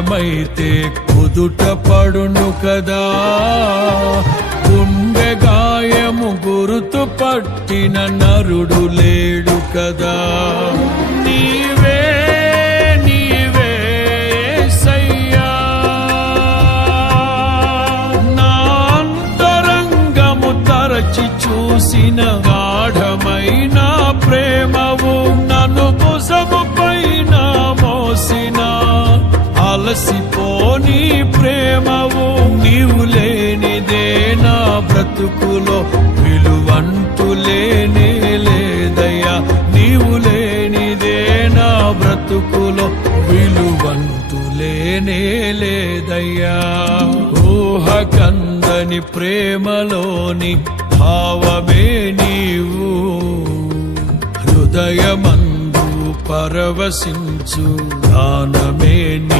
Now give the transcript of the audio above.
గాయమైతే కుదుట పడును కదా, గుండె గాయము గురుతు పట్టిన నరుడు లేడు కదా. నీవే నీవే యేసయ్యా, నా అంతరంగము తరచి చూసిన గాఢమైన ప్రేమవు, నన్ను భుజము పైన మోసిన అలసిపోని ప్రేమవు. నీవు లేనిదే నా బ్రతుకులో విలువంటూ లేనే లేదయ్యా, నీవు లేనిదే నా బ్రతుకులో విలువంటూ లేనే లేదయ్యా. ఊహకందని ప్రేమలోని భావమే నీవు, హృదయమందు పరవశించు గానమే నీ